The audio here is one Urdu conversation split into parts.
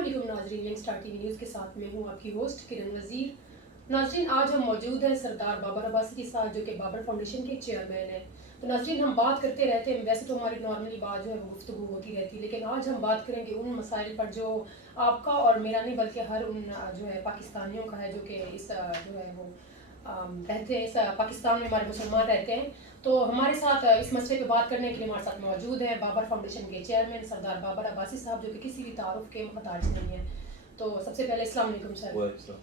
علیکم ناظرین، young star T V news کے ساتھ میں ہوں آپ کی ہوسٹ کرن وزیر۔ ناظرین، آج ہم موجود ہیں سردار بابر عباسی کے ساتھ، جو کہ بابر فاؤنڈیشن کے چیئرمین ہیں۔ تو ناظرین، ہم بات کرتے رہتے ہیں، ویسے تو ہماری نارملی بات جو ہے وہ گفتگو ہوتی رہتی ہے، لیکن آج ہم بات کریں گے ان مسائل پر جو آپ کا اور میرا نہیں بلکہ ہر ان جو ہے پاکستانیوں کا ہے، جو کہ اس جو ہے وہ رہتے ہیں، اس پاکستان میں ہمارے مسلمان رہتے ہیں۔ تو ہمارے ساتھ اس مسئلے پہ بات کرنے کے لیے ہمارے ساتھ موجود ہیں بابر فاؤنڈیشن کے چیئرمین سردار بابر عباسی صاحب، جو کہ کسی بھی تعارف کے محتاج نہیں ہیں۔ تو سب سے پہلے السلام علیکم سر۔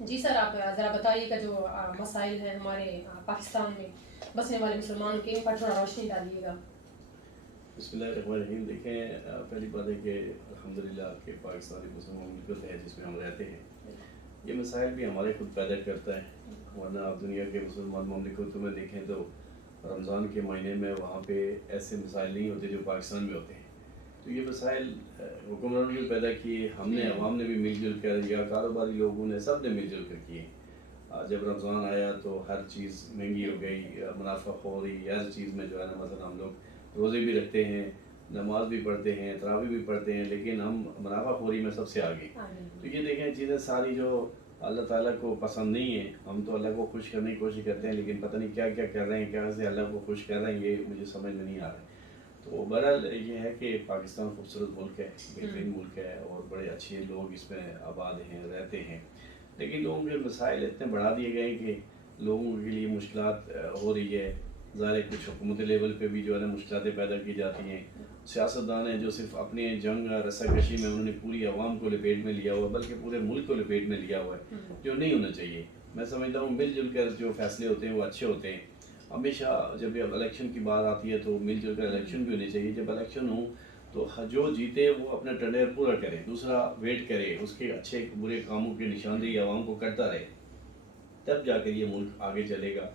جی سر، آپ ذرا بتائیے گا جو مسائل ہیں ہمارے پاکستان میں بسنے والے مسلمانوں کے، ان پر تھوڑا روشنی ڈالیے گا۔ بسم اللہ الرحمن الرحیم۔ دیکھیں، پہلی بات ہے کہ الحمدللہ کہ پاکستانی مسلم مملکت ہے جس میں ہم رہتے ہیں، یہ مسائل بھی ہمارے خود پیدا کرتا ہے، ورنہ آپ دنیا کے مسلمان مملکتوں میں دیکھیں تو رمضان کے مہینے میں وہاں پہ ایسے مسائل نہیں ہوتے جو پاکستان میں ہوتے ہیں۔ تو یہ مسائل حکمرانوں نے پیدا کیے، ہم نے عوام نے بھی مل جل کر، یا کاروباری لوگوں نے، سب نے مل جل کر کیے۔ جب رمضان آیا تو ہر چیز مہنگی ہو گئی، منافع خوری ہر چیز میں جو ہے نا، مثلا ہم لوگ روزے بھی رکھتے ہیں، نماز بھی پڑھتے ہیں، تراویح بھی پڑھتے ہیں، لیکن ہم منافع خوری میں سب سے آگے۔ تو یہ دیکھیں چیزیں ساری جو اللہ تعالیٰ کو پسند نہیں ہیں، ہم تو اللہ کو خوش کرنے کی کوشش کرتے ہیں، لیکن پتہ نہیں کیا کیا کر رہے ہیں، کیا سے اللہ کو خوش کر رہے ہیں، یہ مجھے سمجھ میں نہیں آ رہا ہے۔ تو بہرحال یہ ہے کہ پاکستان خوبصورت ملک ہے، بہترین ملک ہے، اور بڑے اچھے لوگ اس میں آباد ہیں، رہتے ہیں، لیکن لوگوں کے مسائل اتنے بڑھا دیے گئے کہ لوگوں کے لیے مشکلات ہو رہی ہے۔ ظاہر ہے کچھ حکومت لیول پہ بھی جو ہے نا مشکلاتیں پیدا کی جاتی ہیں۔ سیاستدان ہیں جو صرف اپنے جنگ رسہ کشی میں انہوں نے پوری عوام کو لپیٹ میں لیا ہوا ہے، بلکہ پورے ملک کو لپیٹ میں لیا ہوا ہے، جو نہیں ہونا چاہیے۔ میں سمجھتا ہوں مل جل کر جو فیصلے ہوتے ہیں وہ اچھے ہوتے ہیں۔ ہمیشہ جب یہ الیکشن کی بات آتی ہے تو مل جل کر الیکشن بھی ہونی چاہیے۔ جب الیکشن ہوں تو جو جیتے وہ اپنا ٹنڈیر پورا کرے، دوسرا ویٹ کرے، اس کے اچھے برے کاموں کی نشاندہی عوام کو کرتا رہے، تب جا کر یہ ملک آگے چلے گا۔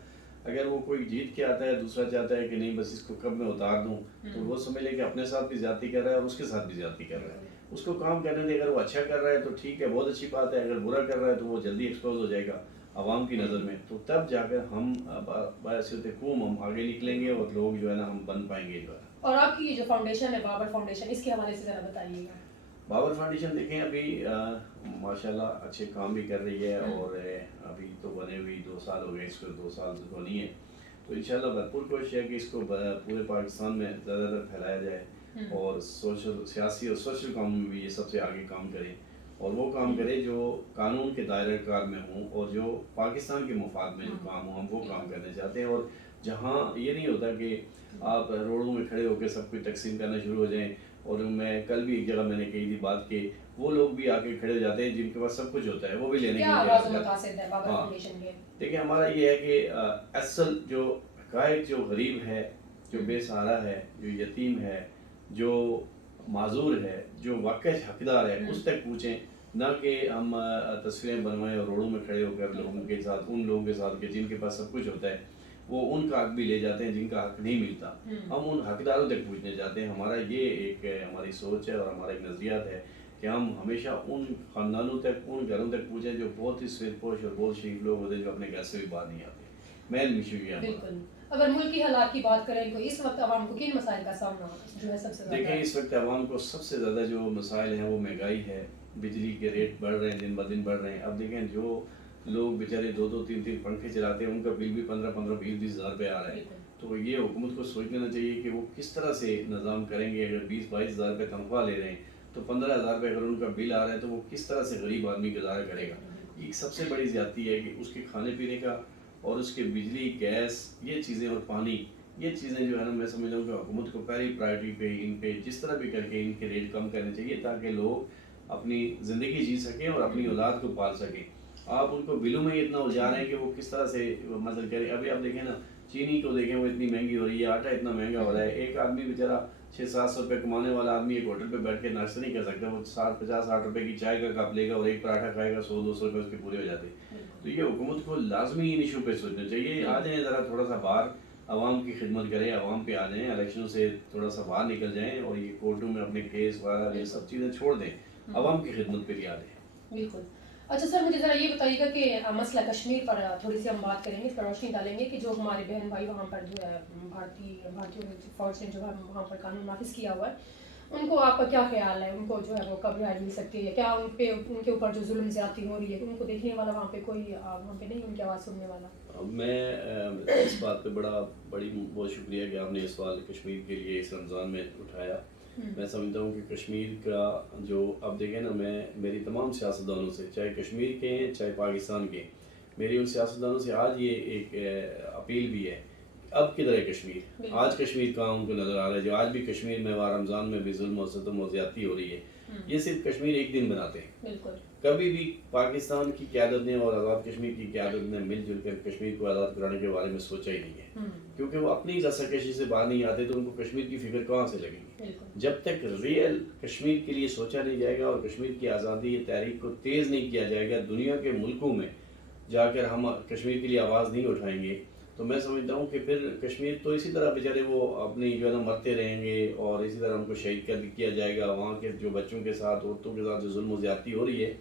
اگر وہ کوئی جیت کے آتا ہے، دوسرا چاہتا ہے کہ نہیں بس اس کو کب میں اتار دوں، تو وہ سمجھ لے کہ اپنے ساتھ بھی زیادتی کر رہا ہے اور اس کے ساتھ بھی زیادتی کر رہا ہے۔ اس کو کام کرنے دے، اگر وہ اچھا کر رہا ہے تو ٹھیک ہے، بہت اچھی بات ہے، اگر برا کر رہا ہے تو وہ جلدی ایکسپوز ہو جائے گا عوام کی نظر میں، تو تب جا کر ہم بحیثیت قوم ہم آگے نکلیں گے، اور لوگ جو ہے نا ہم بن پائیں گے جو ہے۔ اور آپ کی یہ جو فاؤنڈیشن ہے بابر فاؤنڈیشن، اس کے حوالے سے ذرا بتائیے گا۔ بابر فاؤنڈیشن دیکھیں ابھی ماشاءاللہ اچھے کام بھی کر رہی ہے، اور ابھی تو بنے ہوئی 2 سال ہو گئے اس کو، 2 سال تو نہیں ہے، تو انشاءاللہ بھرپور کوشش ہے کہ اس کو پورے پاکستان میں زیادہ تر پھیلایا جائے، اور سیاسی اور سوشل کاموں میں بھی یہ سب سے آگے کام کرے، اور وہ کام کرے جو قانون کے دائرہ کار میں ہوں، اور جو پاکستان کے مفاد میں جو کام ہوں ہم وہ کام کرنے چاہتے ہیں۔ اور جہاں یہ نہیں ہوتا کہ آپ روڈوں میں کھڑے ہو کے سب کچھ تقسیم کرنا شروع ہو جائیں، اور میں کل بھی ایک جگہ میں نے کہی تھی بات کہ وہ لوگ بھی آ کے کھڑے ہو جاتے ہیں جن کے پاس سب کچھ ہوتا ہے، وہ بھی لینے کے لیے۔ ہاں دیکھیں، ہمارا یہ ہے کہ اصل جو حقائق، جو غریب ہے، جو بے سہارا ہے، جو یتیم ہے، جو معذور ہے، جو واقعی حقدار ہے، اس تک پہنچیں، نہ کہ ہم تصویریں بنوائیں اور روڈوں میں کھڑے ہو کر لوگوں کے ساتھ، ان لوگوں کے ساتھ کہ جن کے پاس سب کچھ ہوتا ہے، وہ ان کا حق بھی لے جاتے ہیں جن کا حق نہیں ملتا۔ ہم ان حقداروں تک پہنچنے چاہتے ہیں۔ ہمارا یہ ایک ہماری سوچ ہے اور ہمارا ایک نظریات ہے کہ ہم ہمیشہ ان خاندانوں تک، ان گھروں تک پہنچیں جو بہت ہی سوید پوش اور بہت شریف لوگ ہوتے ہیں، جو اپنے گھر سے بھی باہر نہیں آتے۔ مین ایشو یہ ہے۔ بالکل، اگر ملک کی حالات کی بات کریں تو اس وقت عوام کو کن مسائل کا سامنا جو ہے سب سے زیادہ؟ دیکھیں، اس وقت عوام کو سب سے زیادہ جو مسائل ہیں وہ مہنگائی ہے، بجلی کے ریٹ بڑھ رہے ہیں، دن بہ دن بڑھ رہے ہیں۔ اب دیکھیں جو لوگ بیچارے 2 3 پنکھے چلاتے ہیں، ان کا بل بھی 15 20 ہزار روپے آ رہا ہے۔ تو یہ حکومت کو سوچ لینا چاہیے کہ وہ کس طرح سے نظام کریں گے۔ اگر 20 ہزار روپے تنخواہ لے رہے ہیں تو 15 ہزار روپے اگر ان کا بل آ رہا ہے تو وہ کس طرح سے غریب آدمی گزارا کرے گا۔ ایک سب سے بڑی زیادتی ہے کہ اس کے کھانے پینے کا، اور اس کے بجلی، گیس، یہ چیزیں، اور پانی، یہ چیزیں جو ہے نا، میں سمجھتا ہوں کہ حکومت کو پہلی پرائرٹی پہ ان پہ جس طرح بھی کر کے ان کے ریٹ کم کرنے چاہیے، تاکہ لوگ اپنی زندگی جی سکیں اور اپنی اولاد کو پال سکیں۔ آپ ان کو بلوں میں اتنا الجھا رہے ہیں کہ وہ کس طرح سے مدد کریں۔ ابھی آپ دیکھیں نا، چینی کو دیکھیں، وہ اتنی مہنگی ہو رہی ہے، آٹا اتنا مہنگا ہو رہا ہے، ایک آدمی بیچارہ 600-700 روپے کمانے والا آدمی ایک ہوٹل پہ بیٹھ کے ناشتہ نہیں کر سکتا، وہ 50-60 روپے کی چائے کا کپ لے گا اور ایک پراٹھا کھائے گا، 100-200 روپے اس کے پورے ہو جاتے ہیں۔ تو یہ حکومت کو لازمی ان ایشو پہ سوچنا چاہیے۔ آ جائیں ذرا تھوڑا سا باہر، عوام کی خدمت کریں، عوام پہ آ جائیں، الیکشنوں سے تھوڑا سا باہر نکل جائیں، اور یہ کورٹوں میں اپنے کیس وغیرہ یہ سب چیزیں چھوڑ دیں، عوام کی خدمت پہ بھی آ جائیں۔ بالکل۔ اچھا سر، مجھے ذرا یہ بتائیے گا کہ مسئلہ کشمیر پر تھوڑی سی ہم بات کریں گے، اس پر روشنی ڈالیں گے کہ جو ہمارے بہن بھائی وہاں پر جو ہے بھارتی فوج نے جو ہے وہاں پر قانون نافذ کیا ہوا ہے، ان کو آپ کا کیا خیال ہے، ان کو جو ہے وہ کب رہائی مل سکتی ہے؟ کیا ان کے اوپر جو ظلم زیادتی ہو رہی ہے ان کو دیکھنے والا وہاں پہ کوئی وہاں پہ نہیں، ان کی آواز سننے والا؟ میں اس بات پہ بڑی بہت شکریہ کہ آپ نے اس سوال کشمیر کے لیے اس رمضان میں اٹھایا. میں سمجھتا ہوں کہ کشمیر کا جو اب دیکھیں نا، میں میری تمام سیاستدانوں سے، چاہے کشمیر کے ہیں چاہے پاکستان کے، میری ان سیاستدانوں سے آج یہ ایک اپیل بھی ہے، اب کدھر ہے کشمیر؟ آج کشمیر کہاں ان کو نظر آ رہا ہے؟ جو آج بھی کشمیر میں رمضان میں بھی ظلم و ستم و زیادتی ہو رہی ہے، یہ صرف کشمیر ایک دن بناتے ہیں. بالکل. کبھی بھی پاکستان کی قیادت نے اور آزاد کشمیر کی قیادت نے مل جل کر کشمیر کو آزاد کرانے کے بارے میں سوچا ہی نہیں ہے، کیونکہ وہ اپنی سرکشی سے باہر نہیں آتے تو ان کو کشمیر کی فکر کہاں سے لگے گی؟ جب تک ریئل کشمیر کے لیے سوچا نہیں جائے گا اور کشمیر کی آزادی تحریک کو تیز نہیں کیا جائے گا، دنیا کے ملکوں میں جا کر ہم کشمیر کے لیے آواز نہیں اٹھائیں گے، تو میں سمجھتا ہوں کہ پھر کشمیر تو اسی طرح بیچارے وہ اپنی جو ہے نا مرتے رہیں گے، اور اسی طرح ان کو شہید کیا جائے گا. وہاں کے جو بچوں کے ساتھ، عورتوں کے ساتھ جو ظلم و زیادتی ہو رہی ہے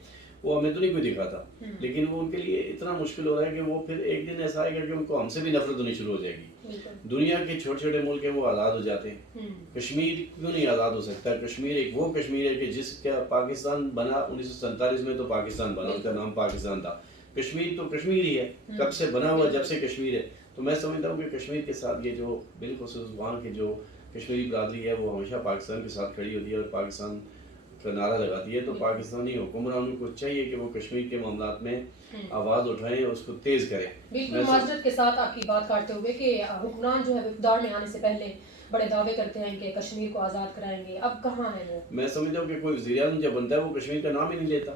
وہ ہمیں تو نہیں کوئی دکھاتا، لیکن وہ ان کے لیے اتنا مشکل ہو رہا ہے کہ وہ پھر ایک دن ایسا آئے گا کہ ان کو ہم سے بھی نفرت ہونی شروع ہو جائے گی. دنیا کے چھوٹے چھوٹے ملک ہیں وہ آزاد ہو جاتے ہیں، کشمیر کیوں نہیں آزاد ہو سکتا؟ کشمیر ایک وہ کشمیر ہے کہ جس کا پاکستان بنا 1947 میں، تو پاکستان بنا، اس کا نام پاکستان تھا. کشمیر تو کشمیر ہی ہے، کب سے بنا ہوا؟ جب سے کشمیر ہے. تو میں سمجھتا ہوں کہ کشمیر کے ساتھ یہ جو بالخصوص وہاں کی جو کشمیری برادری ہے وہ ہمیشہ پاکستان کے ساتھ کھڑی ہوتی ہے اور پاکستان کا نعرہ لگاتی ہے. تو پاکستانی حکمرانوں کو چاہیے کہ وہ کشمیر کے معاملات میں آواز اٹھائیں اور اس کو تیز کریں. بالکل معذرت کے ساتھ آپ کی بات کاٹتے ہوئے کہ حکمران جو ہے اقتدار میں آنے سے پہلے بڑے دعوے کرتے ہیں کہ کشمیر کو آزاد کرائیں گے، اب کہاں ہے وہ؟ میں سمجھتا ہوں کہ کوئی وزیر اعظم جب بنتا ہے وہ کشمیر کا نام ہی نہیں لیتا.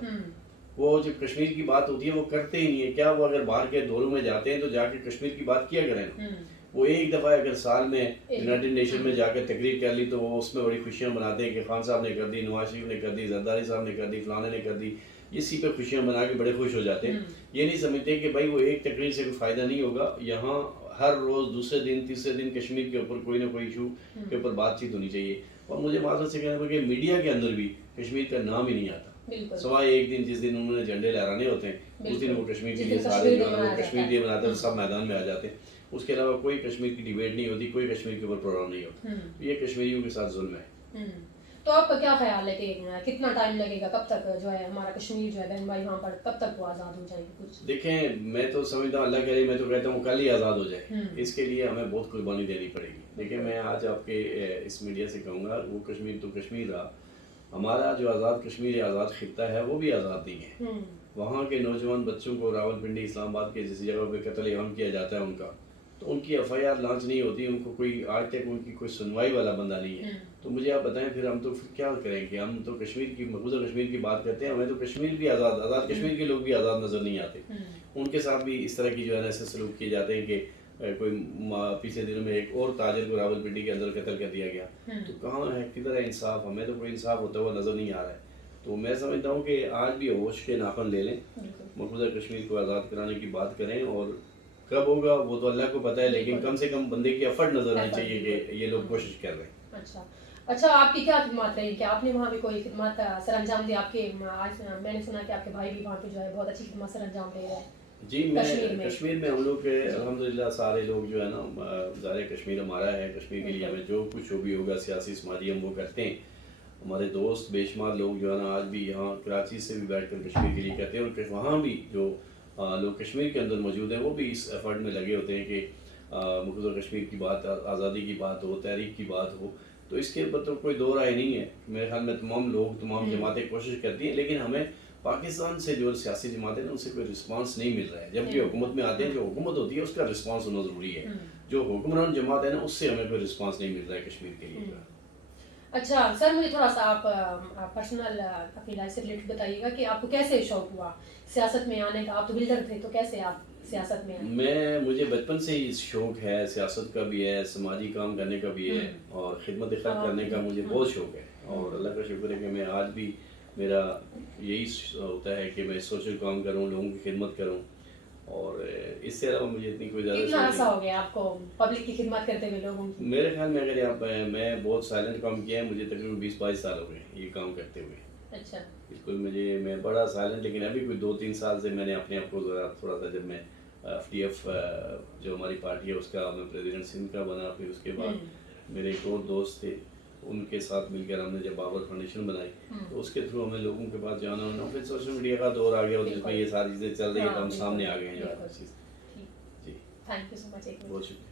وہ جب کشمیر کی بات ہوتی ہے وہ کرتے ہی نہیں ہے. کیا وہ اگر باہر کے دوروں میں جاتے ہیں تو جا کے کشمیر کی بات کیا کریں؟ وہ ایک دفعہ اگر سال میں یونائٹڈ نیشن میں جا کے تقریر کر لی تو وہ اس میں بڑی خوشیاں مناتے ہیں کہ خان صاحب نے کر دی، نواز شریف نے کر دی، زرداری صاحب نے کر دی، فلانے نے کر دی. اسی پہ خوشیاں منا کے بڑے خوش ہو جاتے ہیں. یہ نہیں سمجھتے کہ بھائی وہ ایک تقریر سے کوئی فائدہ نہیں ہوگا. یہاں ہر روز دوسرے دن تیسرے دن کشمیر کے اوپر کوئی نہ کوئی ایشو کے اوپر بات چیت ہونی چاہیے. اور مجھے معذرت سے کہنا پڑے کہ میڈیا کے اندر بھی کشمیر کا نام ہی نہیں آتا، سوائے ایک دن جس دن انہوں نے جھنڈے لہرانے ہوتے ہیں اس دن وہ کشمیر کے لیے سارے جو ہے وہ کشمیر ڈے مناتے ہیں، سب میدان میں آ جاتے ہیں. اس کے علاوہ کوئی کشمیر کی ڈیبیٹ نہیں ہوتی، کوئی کشمیر کے اوپر پروگرام نہیں ہوتا. یہ کشمیریوں کے ساتھ ظلم ہے. تو آپ کا کیا خیال ہے کہ کتنا ٹائم لگے گا، کب تک جو ہے ہمارا کشمیر جو ہے بہن بھائی وہاں پر کب تک وہ آزاد ہو جائے گی؟ کچھ دیکھیں، میں تو سمجھتا ہوں اللہ کرے، میں تو کہتا ہوں کل ہی آزاد ہو جائے. اس کے لیے ہمیں بہت قربانی دینی پڑے گی. دیکھیں، میں آج آپ کے اس میڈیا سے کہوں گا وہ کشمیر تو کشمیر رہا، ہمارا جو آزاد کشمیر ہے، آزاد خطہ ہے، وہ بھی آزاد نہیں ہے. وہاں کے نوجوان بچوں کو راول پنڈی، اسلام آباد کے جس جگہ پہ قتل عام کیا جاتا ہے ان کا، تو ان کی ایف آئی آر لانچ نہیں ہوتی. ان کو کوئی آج تک ان کی کوئی سنوائی والا بندہ نہیں ہے. تو مجھے آپ بتائیں پھر ہم تو کیا کریں گے؟ ہم تو کشمیر کی مقبوضہ کشمیر کی بات کرتے ہیں، ہمیں تو کشمیر بھی آزاد کشمیر کے لوگ بھی آزاد نظر نہیں آتے. ان کے ساتھ بھی اس طرح کی جو ہے ایسے سلوک کیے جاتے ہیں کہ کوئی پچھلے دنوں میں ایک اور تاجر کو راول پنڈی کے اندر قتل کر دیا گیا. تو کہاں ہے، کدھر ہے انصاف؟ ہمیں تو کوئی انصاف ہوتا ہوا نظر نہیں آ رہا ہے. تو میں سمجھتا ہوں کہ آج بھی ہوش کے ناخن لے لیں، مقبوضہ کشمیر کو آزاد کرانے کی بات کریں، اور کب ہوگا وہ تو اللہ کو پتہ ہے، لیکن کم سے کم بندے کی ایفرٹ نظر آنی چاہیے کہ یہ لوگ کوشش کر رہے ہیں. اچھا، آپ کی کیا خدمات رہی کہ آپ نے وہاں بھی کوئی خدمات سر انجام دی؟ آپ کے میں نے سنا کہ آپ کے بھائی بھی وہاں پہ جو ہے بہت اچھی خدمات سر انجام دے رہے ہیں. جی، میں کشمیر میں ہم لوگ الحمدللہ سارے لوگ جو ہے نا، ظاہر کشمیر ہمارا ہے، کشمیر کے لیے ہمیں جو کچھ بھی ہوگا سیاسی سماجی ہم وہ کرتے ہیں. ہمارے دوست بے شمار لوگ جو ہے نا آج بھی یہاں کراچی سے بھی بیٹھ کر کشمیر کے لیے کرتے ہیں، اور وہاں بھی جو لوگ کشمیر کے اندر موجود ہیں وہ بھی اس ایفرٹ میں لگے ہوتے ہیں کہ مقبوضہ کشمیر کی بات، آزادی کی بات ہو، تحریک کی بات ہو. تو اس کے اوپر تو کوئی دو رائے نہیں ہے. میرے خیال میں تمام لوگ، تمام جماعتیں کوشش کرتی ہیں، لیکن ہمیں پاکستان سے جو سیاسی جماعتیں ہیں ان سے کوئی رسپانس نہیں مل رہا ہے. جب کہ حکومت میں آتے ہیں، جو حکومت ہوتی ہے اس کا رسپانس ہونا ضروری ہے. جو حکمران جماعت ہے نا، اس سے ہمیں کوئی رسپانس نہیں مل رہا ہے کشمیر کے لیے. اچھا سر، مجھے تھوڑا سا آپ پرسنل اپنی لائف سے ریلیٹڈ بتائیے گا کہ آپ کو کیسے شوق ہوا سیاست میں آنے کا؟ آپ تو بلڈر تھے، تو کیسے آپ سیاست میں آئے؟ مجھے بچپن سے ہی شوق ہے، سیاست کا بھی ہے، سماجی کام کرنے کا بھی ہے، اور خدمت خلق کرنے کا مجھے بہت شوق ہے. اور اللہ کا شکر ہے کہ میں آج بھی میرا یہی ہوتا ہے کہ میں سوشل کام کروں، لوگوں کی خدمت کروں. اور اس سے علاوہ مجھے اتنی کوئی زیادہ کتنا عرصہ ہو گیا آپ کو پبلک کی خدمت کرتے ہوئے لوگوں کی؟ میرے خیال میں اگر میں بہت سائلنٹ کام کیا ہے، مجھے تقریباً 20-22 سال ہو گئے یہ کام کرتے ہوئے. اچھا، بالکل. میں بڑا سائلنٹ، لیکن ابھی کوئی 2-3 سال سے میں نے اپنے آپ کو تھوڑا سا، جب میں ایف ٹی ایف جو ہماری پارٹی ہے اس کا میں پریزیڈنٹ سندھ کا بنا، پھر اس کے بعد میرے ایک اور دوست تھے ان کے ساتھ مل کر ہم نے جب بابر فاؤنڈیشن بنائی تو اس کے تھرو ہمیں لوگوں کے پاس جانا ہونا، پھر سوشل میڈیا کا دور آ گیا اور جس میں یہ ساری چیزیں چل رہی ہیں تو ہم سامنے آ گئے ہیں. جی تھینک یو سو مچ. بہت شکریہ.